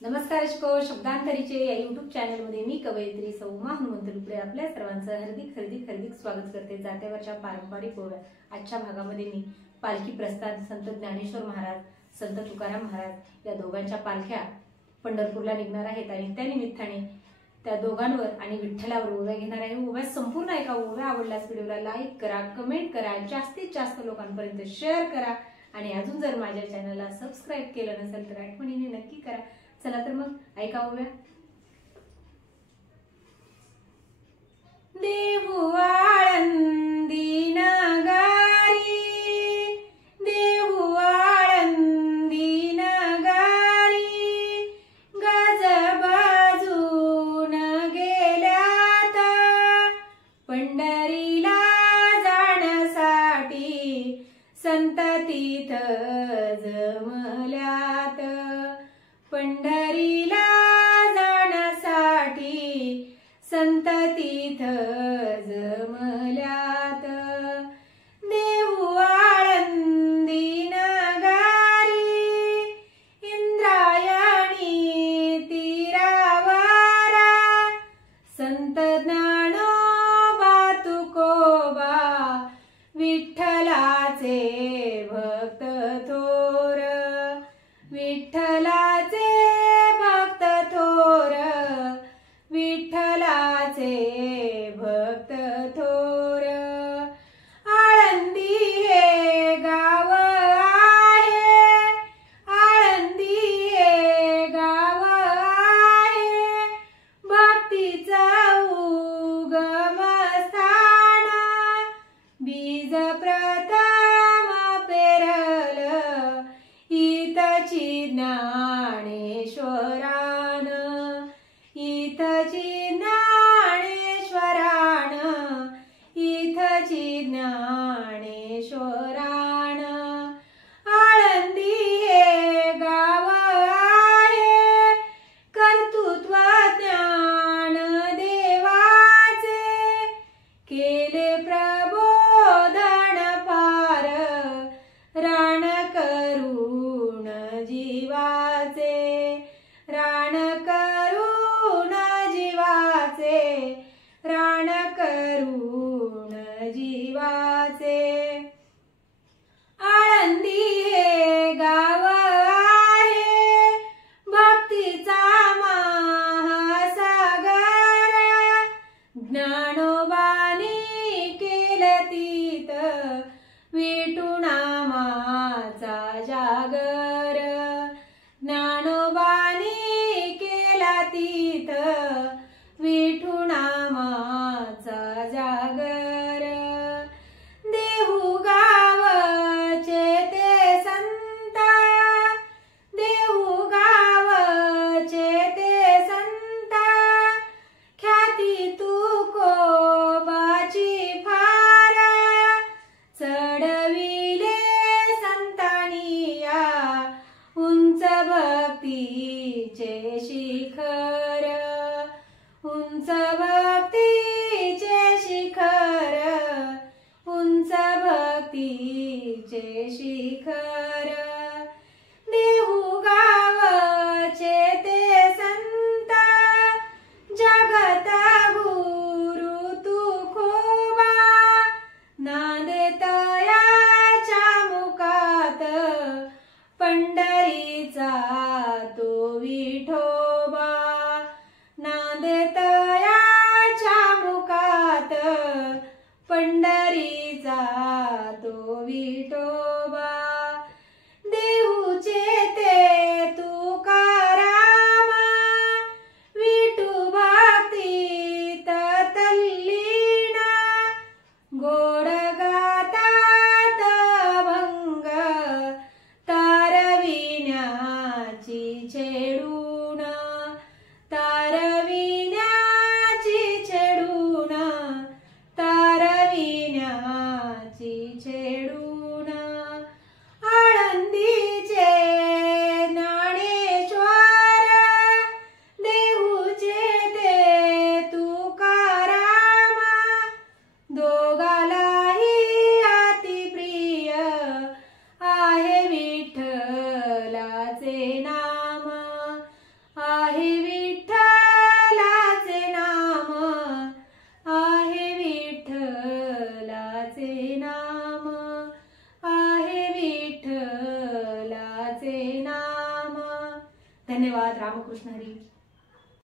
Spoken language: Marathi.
नमस्कार शब्दांतरीचे या YouTube चॅनलमध्ये मी कवयित्री सौ उमा हनुमंत लुकडे आपल्या सर्वांचं हार्दिक स्वागत करते। जात्यावरच्या पारंपरिक ओव्या आजच्या भागामध्ये मी पालखी प्रस्थान संत ज्ञानेश्वर महाराज, संत तुकाराम महाराज या दोघांच्या पालख्या पंढरपूरला निघणार आहेत आणि त्या निमित्ताने त्या दोघांवर आणि विठ्ठलावर ओव्या घेणार आहे। ओव्या संपूर्ण ऐका। ओव्या आवडल्यास व्हिडिओला लाईक करा, कमेंट करा, जास्तीत जास्त लोकांपर्यंत शेअर करा आणि अजून जर माझ्या चॅनलला सबस्क्राइब केलं नसेल तर आठवणीने नक्की करा। चला तर मग ऐका ओव्या। देहू आळंदी नगारी, देहू आळंदी नगारी, गाज बाजून गेल्यात पंढरीला जाण्यासाठी, संत तीथ जमल्यात पंढरीला जाण्यासाठी, संत तीथ जमल्यात। देहू आळंदी नगारी, इंद्रायणी तीरावारा, संत ज्ञानोबा तुकोबा, विठ्ठलाचे भक्त थोर, विठ्ठलाचे भक्त थोर, विठ्ठलाचे भक्त थोर। आळंदी हे गाव आहे, आळंदी हे गाव आहे, भक्तीचा उगम स्थान, बीज प्रथम पेरल इथची ज्ञानेश्वरान, इथची ज्ञानेश्वरान, इथची ज्ञानेश्वरान। आळंदी हे गाव आहे, कर्तृत्व ज्ञान देवाचे, केले प्रबोधन पार, रान करून जीवाचे, रान करून जीवाचे, रान करून जीवाचे। आळंदी हे गाव आहे, भक्तीचा महासागर, ज्ञानोबानी केलं तीत, विठुनामाचा जागर, ज्ञानोबानी केला तीत, विठुनामाचा जागर। देहू गावचे ते संत, देहू गावचे ते संत, ख्याती तुकोबाची फार, चढविले संतानिया उंच भक्तीचे शिखर, उंच भक्तीचे शिखर, उंच भक्तीचे शिखर। देहू गावचे ते संत, जगत गुरु तुकोबा, नांदेतयाच्या मुखात, पंढरीचा तो विठोबा, नांदेतयाच्या मुखात, पंढरीचा तो विठोबा। देहूचे ते तुकाराम, विठू भक्तीत तल्लीन, गोड गातात भंग, तारविण्याची छेडून, तारविण्याची छेडून, तारविण्याची छेडून। आळंदीचे ज्ञानेश्वर, देहूचे ते तुकाराम, दोघालाही अति प्रिय आहे विठ्ठलाचे नाम, नाम आहे विठ्ठलाचे नाम. धन्यवाद. रामकृष्ण हरी.